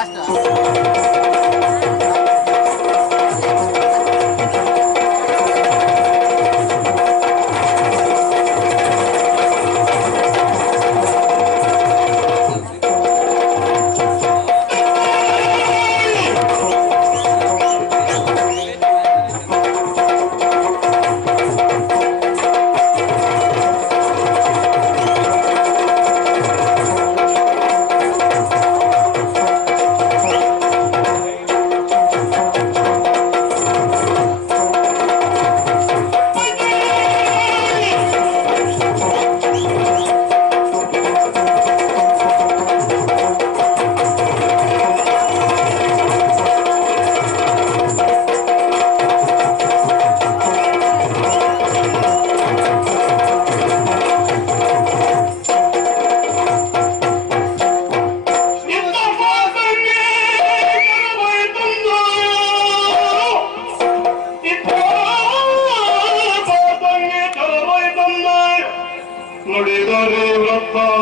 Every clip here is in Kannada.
Awesome.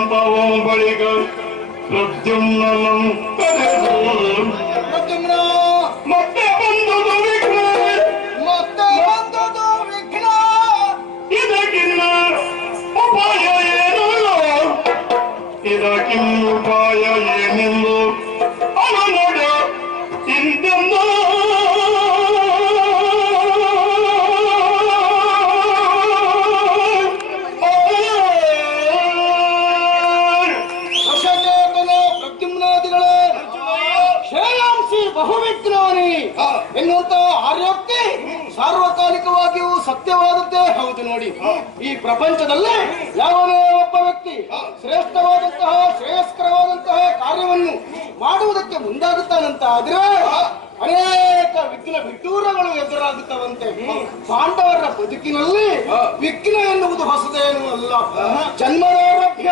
Pavon Polika, Lakjumna Mam Padhasan. Lakjumna! Matta Bandha Do Vikna! Matta Do Vikna! Ida Kinna, Upaya Yenula, Ida ಬಹುವಿಜ್ಞಾನಿ ಎನ್ನುವಂತ ಆರ್ಯೋಕ್ತಿ ಸಾರ್ವಕಾಲಿಕವಾಗಿಯೂ ಸತ್ಯವಾದದ್ದೇ ಹೌದು ನೋಡಿ. ಈ ಪ್ರಪಂಚದಲ್ಲಿ ಯಾವನೇ ಒಬ್ಬ ವ್ಯಕ್ತಿ ಶ್ರೇಷ್ಠವಾದಂತಹ ಶ್ರೇಯಸ್ಕರವಾದಂತಹ ಕಾರ್ಯವನ್ನು ಮಾಡುವುದಕ್ಕೆ ಮುಂದಾಗುತ್ತಾನಂತ ಆದ್ರೆ ಅನೇಕ ವಿಘ್ನ ವಿಡೂರಗಳು ಎದುರಾಗುತ್ತವಂತೆ. ಪಾಂಡವರ ಬದುಕಿನಲ್ಲಿ ವಿಘ್ನ ಎನ್ನುವುದು ಹೊಸದೇನು ಅಲ್ಲ. ಜನ್ಮದಾರಭ್ಯ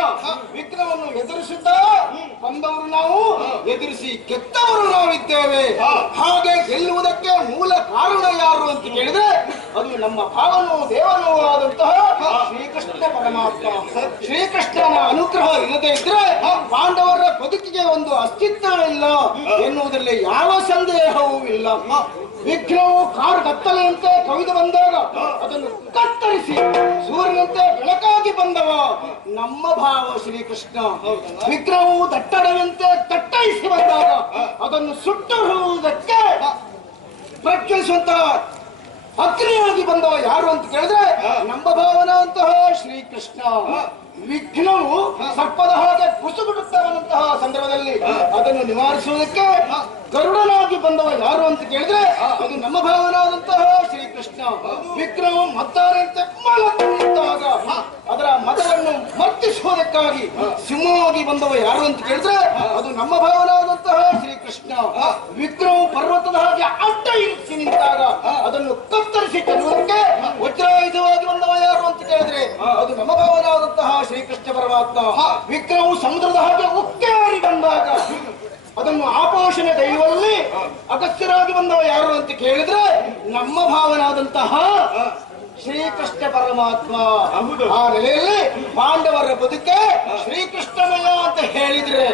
ವಿಘ್ನವನ್ನು ಎದುರಿಸುತ್ತಾ ಬಂದವರು ನಾವು ಎದುರಿಸಿ ಕೆತ್ತವರು ನಾವಿದ್ದೇವೆ ಹಾಗೆ ಗೆಲ್ಲುವುದಕ್ಕೆ ಮೂಲ ಕಾರಣ ಯಾರು ಅಂತ ಕೇಳಿದ್ರೆ ಅದು ನಮ್ಮ ಭಾವನೋ ದೇವನೋ ಆದಂತಹ ಶ್ರೀಕೃಷ್ಣ ಪರಮಾತ್ಮ. ಶ್ರೀಕೃಷ್ಣನ ಅನುಗ್ರಹ ಇಲ್ಲದೆ ಇದ್ರೆ ಪಾಂಡವರ ಬದುಕಿಗೆ ಒಂದು ಅಸ್ತಿತ್ವ ಇಲ್ಲ ಎನ್ನುವುದರಲ್ಲಿ ಯಾವ ಸಂದೇಹವೂ ಇಲ್ಲ. ವಿಘ್ನವು ಕಾರು ಕತ್ತಲೆಯಂತೆ ಕವಿದು ಬಂದಾಗ ಅದನ್ನು ಕತ್ತರಿಸಿ ಸೂರ್ಯನಂತೆ ಬೆಳಕಾಗಿ ಬಂದವ ನಮ್ಮ ಭಾವ ಶ್ರೀಕೃಷ್ಣ. ವಿಗ್ರಹವು ದಟ್ಟಡವಂತೆ ತಟ್ಟಯಿಸಿ ಬಂದಾಗ ಅದನ್ನು ಸುಟ್ಟುವುದಕ್ಕೆ ಪ್ರಜ್ವಲಿಸುವಂತಹ ಅಗ್ನಿಯಾಗಿ ಬಂದವ ಯಾರು ಅಂತ ಕೇಳಿದ್ರೆ ನಮ್ಮ ಭಾವನ ಅಂತಹ ಶ್ರೀಕೃಷ್ಣ. ವಿಘ್ನವು ಸರ್ಪದ ಹಾಗೆ ಕುಸುಗುಡುತ್ತವನಂತಹ ಸಂದರ್ಭದಲ್ಲಿ ಅದನ್ನು ನಿವಾರಿಸುವುದಕ್ಕೆ ಗರುಡನಾಗಿ ಬಂದವ ಯಾರು ಅಂತ ಕೇಳಿದ್ರೆ ಅದು ನಮ್ಮ ಭಾವನಾದಂತಹ ಶ್ರೀಕೃಷ್ಣ. ವಿಘ್ನವು ಮತ್ತಾರಂತೆ ನಿಂತಾಗ ಅದರ ಮತವನ್ನು ಮರ್ತಿಸುವುದಕ್ಕಾಗಿ ಸಿಂಹವಾಗಿ ಬಂದವ ಯಾರು ಅಂತ ಕೇಳಿದ್ರೆ ಅದು ನಮ್ಮ ಭಾವನಾದಂತಹ ಶ್ರೀಕೃಷ್ಣ. ವಿಘ್ನವು ಪರ್ವತದ ಹಾಗೆ ಅಡ್ಡ ಇರಿಸಿ ಪರಮಾತ್ಮ ವಿಕ್ರಮವು ಸಮುದ್ರದ ಹಾಗೆ ಉಕ್ಕೇರಿ ಬಂದಾಗ ಅದನ್ನು ಆಪೋಷಣೆ ದೈವಲ್ಲಿ ಅಗತ್ಯರಾಗಿ ಬಂದವ ಯಾರು ಅಂತ ಕೇಳಿದ್ರೆ ನಮ್ಮ ಭಾವನಾದಂತಹ ಶ್ರೀಕೃಷ್ಣ ಪರಮಾತ್ಮ. ಆ ನೆಲೆಯಲ್ಲಿ ಪಾಂಡವರ ಬದುಕೆ ಶ್ರೀಕೃಷ್ಣಮಯ ಅಂತ ಹೇಳಿದ್ರೆ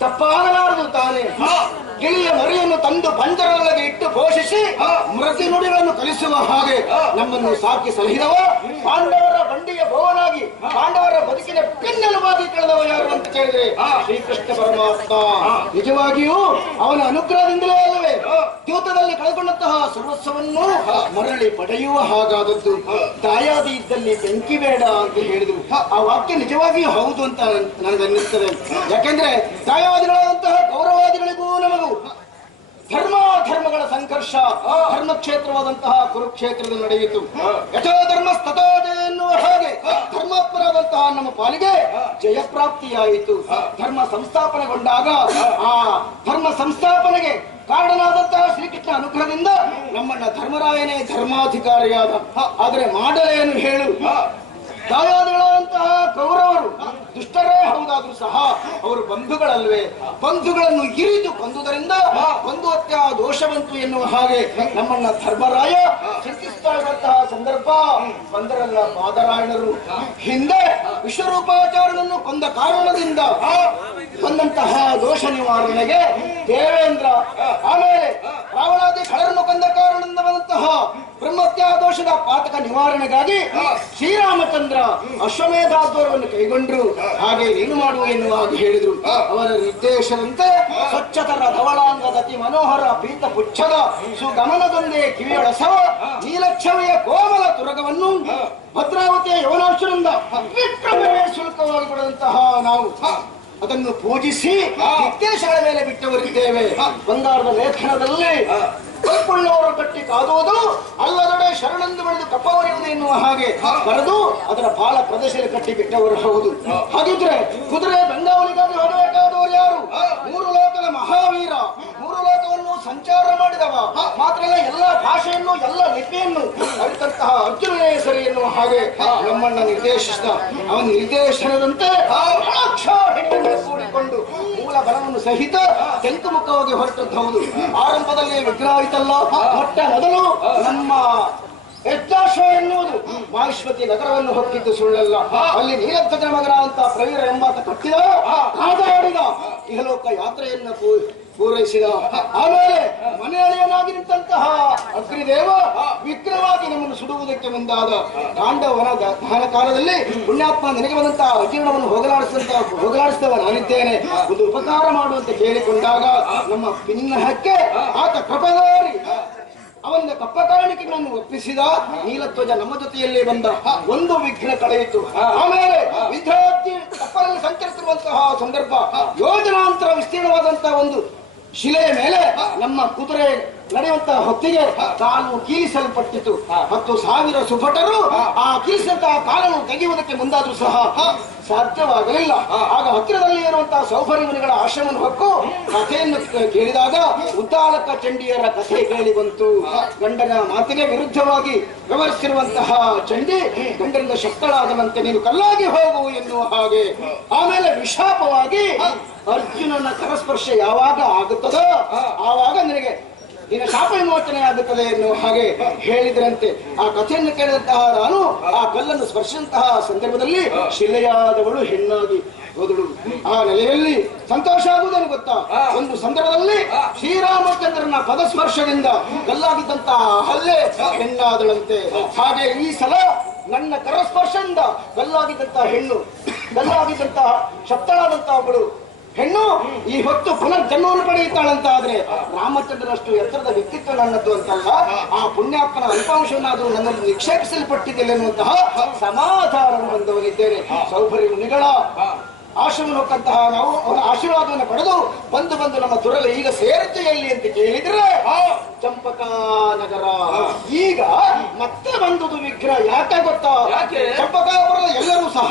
ತಪ್ಪಾಗಲಾರದು ತಾನೇ. ಗಿಳಿಯ ಮರಿಯನ್ನು ತಂದು ಪಂಜರದೊಳಗೆ ಇಟ್ಟು ಪೋಷಿಸಿ ಮೃತಿ ನುಡಿಗಳನ್ನು ಕಲಿಸುವ ಹಾಗೆ ನಮ್ಮನ್ನು ಸಾಕಿ ಸಲಹಿದವ ಪಾಂಡವರ ಬಂಡಿಯ ಭವನಾಗಿ ಪಾಂಡವರ ಬದುಕಿನ ಪಿನ್ನಲುವಾಗಿ ಕಳೆದವ ಯಾರು ಅಂತ ಕೇಳಿದ್ರೆ ಶ್ರೀಕೃಷ್ಣ ಪರಮಾತ್ಮ. ನಿಜವಾಗಿಯೂ ಅವನ ಅನುಗ್ರಹದಿಂದಲೇ ದ್ಯೂತದಲ್ಲಿ ಕಳೆದುಕೊಂಡಂತಹ ಸರ್ವಸ್ವವನ್ನು ಮರಳಿ ಪಡೆಯುವ ಹಾಗಾದದ್ದು. ದಾಯಾದಿ ಇದ್ದಲ್ಲಿ ಬೆಂಕಿ ಬೇಡ ಅಂತ ಹೇಳಿದ್ರು. ಆ ವಾಕ್ಯ ನಿಜವಾಗಿಯೂ ಹೌದು ಅಂತ ನನಗೆ ನನಗನ್ನಿಸ್ತದೆ. ಯಾಕೆಂದ್ರೆ ದಾಯಾದಿಗಳಾದಂತಹ ಗೌರವಾದಿಗಳಿಗೂ ನಮಗೂ ಧರ್ಮ ಧರ್ಮಗಳ ಸಂಘರ್ಷ ಧರ್ಮ ಕ್ಷೇತ್ರವಾದಂತಹ ಕುರುಕ್ಷೇತ್ರದ ನಡೆಯಿತು. ಯಥೋ ಧರ್ಮ ಎನ್ನುವ ಹಾಗೆ ಧರ್ಮಪರವಾದಂತಹ ನಮ್ಮ ಪಾಲಿಗೆ ಜಯಪ್ರಾಪ್ತಿಯಾಯಿತು ಧರ್ಮ ಸಂಸ್ಥಾಪನೆಗೊಂಡಾಗ, ಆ, ಧರ್ಮ ಸಂಸ್ಥಾಪನೆಗೆ ಕಾರಣನಾದಂತಹ ಶ್ರೀಕೃಷ್ಣ ಅನುಗ್ರಹದಿಂದ ನಮ್ಮನ್ನ ಧರ್ಮರಾಯನೇ ಧರ್ಮಾಧಿಕಾರಿಯಾದ. ಆದರೆ ಮಾಡಲೇನು ಹೇಳು. ದಾಯಾದಿಗಳಾದಂತಹ ಕೌರವರು, ದುಷ್ಟರೇ ಹೌದಾದ್ರೂ ಸಹ ಅವರು ಬಂಧುಗಳಲ್ವೇ, ಬಂಧುಗಳನ್ನು ಇರಿದು ಕೊಂದುದರಿಂದ ಬಂಧು ಹತ್ಯ ದೋಷ ಬಂತು ಎನ್ನುವ ಹಾಗೆ ನಮ್ಮನ್ನ ಧರ್ಮರಾಯ ಚಿಂತಿಸ್ತಾ ಇರುವಂತಹ ಸಂದರ್ಭ. ಬಂದರಲ್ಲ ಬಾದರಾಯಣರು. ಹಿಂದೆ ವಿಶ್ವರೂಪಾಚಾರ್ಯನನ್ನು ಕೊಂದ ಕಾರಣದಿಂದ ಬಂದಂತಹ ದೋಷ ನಿವಾರಣೆಗೆ ದೇವೇಂದ್ರ, ಆಮೇಲೆ ರಾವಣಾದಿ ಖಳರನ್ನು ಕೊಂದ ಕಾರಣದಿಂದ ಬಂದಂತಹ ದೋಷದ ಪಾತಕ ನಿವಾರಣೆಗಾಗಿ ಶ್ರೀರಾಮಚಂದ್ರ ಅಶ್ವಮೇಧಾದ್ವರವನ್ನು ಕೈಗೊಂಡ್ರು. ಹಾಗೆ ಏನು ಮಾಡುವ ಎನ್ನುವ ಹಾಗೆ ಹೇಳಿದ್ರು. ಅವರ ನಿರ್ದೇಶದಂತೆ ಸ್ವಚ್ಛತರ ಧವಳಾಂಗದ ಅತಿ ಮನೋಹರ ಪೀತ ಪುಚ್ಛದ ಸುಗಮನದೊಂದೇ ಕಿವಿಯೊಳಸವ ನೀಲಕ್ಷಮಯ ಕೋಮಲ ತುರಗವನ್ನು ಭದ್ರಾವತಿಯ ಯವನಾಂಶದಿಂದ ವಿಕ್ರಮವೇ ಶುಲ್ಕವಾಗಿ ಕೊಡದಂತಹ ನಾವು. ಅದನ್ನು ಪೂಜಿಸಿ ನಿರ್ದೇಶಗಳ ಮೇಲೆ ಬಿಟ್ಟವರಿದ್ದೇವೆ. ಬಂಗಾರದ ಲೇಖನದಲ್ಲಿ ಕೈಕೊಳ್ಳುವವರು ಕಟ್ಟಿ ಕಾದುವುದು ಅಲ್ಲದಡೆ ಶರಣಂದು ಬೆಳೆದು ಕಪ್ಪವರಿಯುವುದು ಎನ್ನುವ ಹಾಗೆ ಬರೆದು ಅದರ ಬಾಲ ಪ್ರದೇಶದಲ್ಲಿ ಕಟ್ಟಿ ಬಿಟ್ಟವರು ಹೌದು. ಹಾಗಿದ್ರೆ ಕುದುರೆ ಬೆಂಗಾವಲಿಗಾಗಿ ಹೊರಬೇಕಾದವರು ಯಾರು? ಮೂರು ಲೋಕದ ಮಹಾವೀರ. ಮೂರು ಲೋಕವನ್ನು ಸಂಚಾರ ಮಾಡಿದವ. ಮಾತ್ರ ಎಲ್ಲ ಭಾಷೆಯನ್ನು ಎಲ್ಲ ಲಿಪಿಯನ್ನು ಅರಿತಂತಹ ಅರ್ಜುನ ಹೆಸರಿ ಎನ್ನುವ ಹಾಗೆ ನಮ್ಮನ್ನ ನಿರ್ದೇಶಿಸಿದ. ಅವನ ನಿರ್ದೇಶನದಂತೆ ಸಹಿತ ತೆಂಕುಮುಖವಾಗಿ ಹೊರಟದ್ದು ಹೌದು. ಆರಂಭದಲ್ಲಿ ವಿಗ್ರಹ ಆಯ್ತಲ್ಲ ಮೊಟ್ಟ ಮೊದಲು ನಮ್ಮ ಎತ್ತಾಶ್ವ ಎನ್ನುವುದು ಮಹಿಷ್ಮತಿ ನಗರವನ್ನು ಹೊಕ್ಕಿದ್ದು ಸುಳ್ಳಲ್ಲ. ಅಲ್ಲಿ ನೀಲಧ್ವಜನ ಅಂತ ಪ್ರವೀರ ಎಂಬಾತ ಕಟ್ಟಿದ ಕಾದಾಡಿದ ಇಹಲೋಕ ಯಾತ್ರೆಯನ್ನ ಪೂರೈಸಿದ. ಆಮೇಲೆ ಮನೆಯಳೆಯನಾಗಿ ನಿಂತಹ ಅಗ್ನಿದೇವ ವಿಕ್ರವಾಗಿ ನಮ್ಮನ್ನು ಸುಡುವುದಕ್ಕೆ ಮುಂದಾದ ತಾಂಡವನ ದಾನ ದಹನ ಕಾಲದಲ್ಲಿ ಪುಣ್ಯಾತ್ಮ ನನಗೆ ಬಂದಂತಹ ಅಜೀರ್ಣವನ್ನು ಹೋಗಲಾಡಿಸಿದಂತಹ ಹೋಗಲಾಡಿಸಿದವ ನಾನಿದ್ದೇನೆ. ಒಂದು ಉಪಕಾರ ಮಾಡುವಂತೆ ಕೇಳಿಕೊಂಡಾಗ ನಮ್ಮ ಪಿನ್ನಹಕ್ಕೆ ಆತ ಕೃಪದಾರಿ ಅವನ ಕಪ್ಪ ಕಾರಣಕ್ಕೆ ನಾನು ಒಪ್ಪಿಸಿದ. ನೀಲಧ್ವಜ ನಮ್ಮ ಜೊತೆಯಲ್ಲಿ ಬಂದ ಒಂದು ವಿಘ್ನ ಕಳೆಯಿತು. ಆಮೇಲೆ ವಿದ್ಯಾರ್ಥಿ ಕಪ್ಪಲಲ್ಲಿ ಸಂಚರಿಸಿರುವಂತಹ ಸಂದರ್ಭ. ಯೋಜನಾಂತರ ವಿಸ್ತೀರ್ಣವಾದಂತಹ ಒಂದು ಶಿಲೆಯ ಮೇಲೆ ನಮ್ಮ ಕುದುರೆ ನಡೆಯುವಂತಹ ಹೊತ್ತಿಗೆ ಕಾಲು ಕೀಲಿಸಲ್ಪಟ್ಟಿತು. ಮತ್ತು ಸಾವಿರ ಸುಭಟರು ಆ ಕೀಲಿಸಿದಂತಹ ಕಾಲನ್ನು ತೆಗೆಯುವುದಕ್ಕೆ ಮುಂದಾದ್ರೂ ಸಹ ಸಾಧ್ಯವಾಗಲಿಲ್ಲ. ಆಗ ಹತ್ತಿರದಲ್ಲಿ ಇರುವಂತಹ ಸೌಭರಿ ಮುನಿಗಳ ಆಶ್ರಮವನ್ನು ಹೊಕ್ಕು ಕಥೆಯನ್ನು ಕೇಳಿದಾಗ ಉದ್ದಾಲಕ ಚಂಡಿಯರ ಕಥೆ ಕೇಳಿ ಬಂತು. ಗಂಡನ ಮಾತಿಗೆ ವಿರುದ್ಧವಾಗಿ ವ್ಯವಹರಿಸಿರುವಂತಹ ಚಂಡಿ ಗಂಡನಿಂದ ಶಕ್ತಳಾದನಂತೆ ನೀನು ಕಲ್ಲಾಗಿ ಹೋಗು ಎನ್ನುವ ಹಾಗೆ. ಆಮೇಲೆ ವಿಶಾಪವಾಗಿ ಅರ್ಜುನನ ಕರಸ್ಪರ್ಶ ಯಾವಾಗ ಆಗುತ್ತದೋ ಆವಾಗ ನಿನಗೆ ನಿನ್ನ ಶಾಪ ವಿಮೋಚನೆ ಆಗುತ್ತದೆ ಎನ್ನುವ ಹಾಗೆ ಹೇಳಿದ್ರಂತೆ. ಆ ಕಥೆಯನ್ನು ಕೇಳಿದಂತಹ ನಾನು ಆ ಕಲ್ಲನ್ನು ಸ್ಪರ್ಶಿಸಿದಂತಹ ಸಂದರ್ಭದಲ್ಲಿ ಶಿಲೆಯಾದವಳು ಹೆಣ್ಣಾಗಿ ಹೋದಳು. ಆ ನೆಲೆಯಲ್ಲಿ ಸಂತೋಷ ಆಗುವುದೇನು ಗೊತ್ತಾ? ಒಂದು ಸಂದರ್ಭದಲ್ಲಿ ಶ್ರೀರಾಮಚಂದ್ರನ ಪದಸ್ಪರ್ಶದಿಂದ ಕಲ್ಲಾಗಿದ್ದಂತಹ ಹಲ್ಲೆ ಹೆಣ್ಣಾದಳಂತೆ. ಹಾಗೆ ಈ ಸಲ ನನ್ನ ಕರಸ್ಪರ್ಶದಿಂದ ಕಲ್ಲಾಗಿದ್ದಂತಹ ಹೆಣ್ಣು, ಕಲ್ಲಾಗಿದ್ದಂತಹ ಶಬ್ದಳಾದಂತಹ ಅವಳು ಹೆಣ್ಣು ಈ ಹೊತ್ತು ಪುನರ್ಜನ್ಮವನ್ನು ಪಡೆಯುತ್ತಾಳಂತ ಆದ್ರೆ ರಾಮಚಂದ್ರನಷ್ಟು ಎತ್ತರದ ವ್ಯಕ್ತಿತ್ವ ನನ್ನದು ಅಂತಲ್ಲ ಆ ಪುಣ್ಯಾತ್ಮನ ಅಲ್ಪಾಂಶವನ್ನಾದರೂ ನನ್ನಲ್ಲಿ ನಿಕ್ಷೇಪಿಸಲ್ಪಟ್ಟಿದ್ದಿಲ್ಲ ಎನ್ನುವಂತಹ ಸಮಾಧಾನವನ್ನು ಹೊಂದವನಿದ್ದೇನೆ. ಸೌಭರಿ ಮುನಿಗಳ ಆಶ್ರಮ ಹೊಕ್ಕಂತಹ ನಾವು ಅವರ ಆಶೀರ್ವಾದವನ್ನು ಪಡೆದು ಬಂದು ಬಂದು ನಮ್ಮ ದುರಲೆ ಈಗ ಸೇರುತ್ತೆ ಎಲ್ಲಿ ಅಂತ ಕೇಳಿದ್ರೆ ಚಂಪಕ ನಗರ ಈಗ ಮತ್ತೆ ಬಂದುದು ವಿಗ್ರಹ ಯಾಕೆ ಗೊತ್ತಾ ಯಾಕೆ? ಚಂಪಕಾಪುರದ ಎಲ್ಲರೂ ಸಹ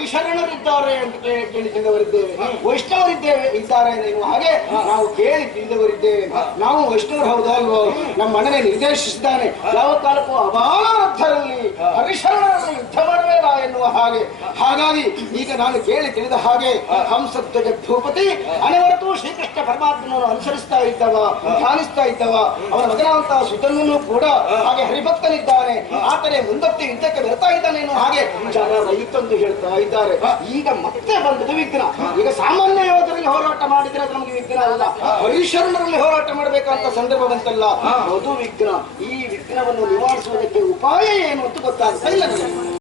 ಹರಿಶರಣರಿದ್ದಾರೆ ಅಂತ ಕೇಳಿ ತಿಳಿದವರಿದ್ದೇವೆ ವೈಷ್ಣವರಿದ್ದೇವೆ ಇದ್ದಾರೆ ಎನ್ನುವ ಹಾಗೆ ನಾವು ಕೇಳಿ ತಿಳಿದವರಿದ್ದೇವೆ. ನಾವು ವೈಷ್ಣವರು ಹೌದಾ ಅಲ್ವೋ ನಮ್ಮ ಅಣ್ಣನೇ ನಿರ್ದೇಶಿಸಿದ್ದಾನೆ. ಯಾವ ಕಾಲಕ್ಕೂ ಅಬಾಲರಥರಲ್ಲಿ ಹರಿಶರಣರನ್ನು ಯುದ್ಧ ಮಾಡಬೇಡ ಎನ್ನುವ ಹಾಗೆ. ಹಾಗಾಗಿ ಈಗ ನಾನು ಕೇಳಿ ತಿಳಿದ ಹಾಗೆ ಹಂಸಧ್ವಜ ಭೂಪತಿ ಅನವರತು ಶ್ರೀಕೃಷ್ಣ ಪರಮಾತ್ಮನನ್ನು ಅನುಸರಿಸ್ತಾ ಇದ್ದವ, ಧ್ಯಾನಿಸ್ತಾ ಇದ್ದವ. ಅವನ ಮಗನಾದಂತಹ ಸುತನನ್ನು ಕೂಡ ಹಾಗೆ ಹರಿಭಕ್ತನಿದ್ದಾನೆ. ಆತನೇ ಮುಂದಕ್ಕೆ ಯುದ್ಧಕ್ಕೆ ಬರ್ತಾ ಇದ್ದಾನೆ ಎನ್ನುವ ಹಾಗೆ ಜನ ರೈತಂದು ಹೇಳ್ತಾ ಇದ್ದಾರೆ ಈಗ ಮತ್ತೆ ಬಂದದ್ದು ವಿಘ್ನ. ಈಗ ಸಾಮಾನ್ಯ ಯೋಧರಲ್ಲಿ ಹೋರಾಟ ಮಾಡಿದ್ರೆ ಅದು ನಮಗೆ ವಿಘ್ನ ಅಲ್ಲ. ಹರಿಶರಣರಲ್ಲಿ ಹೋರಾಟ ಮಾಡಬೇಕಂತ ಸಂದರ್ಭ ಬಂತಲ್ಲ ಅದು ವಿಘ್ನ ಈ ವಿಘ್ನವನ್ನು ನಿವಾರಿಸುವುದಕ್ಕೆ ಉಪಾಯ ಏನು ಅಂತ ಗೊತ್ತಾಗ್ತಾ ಇಲ್ಲ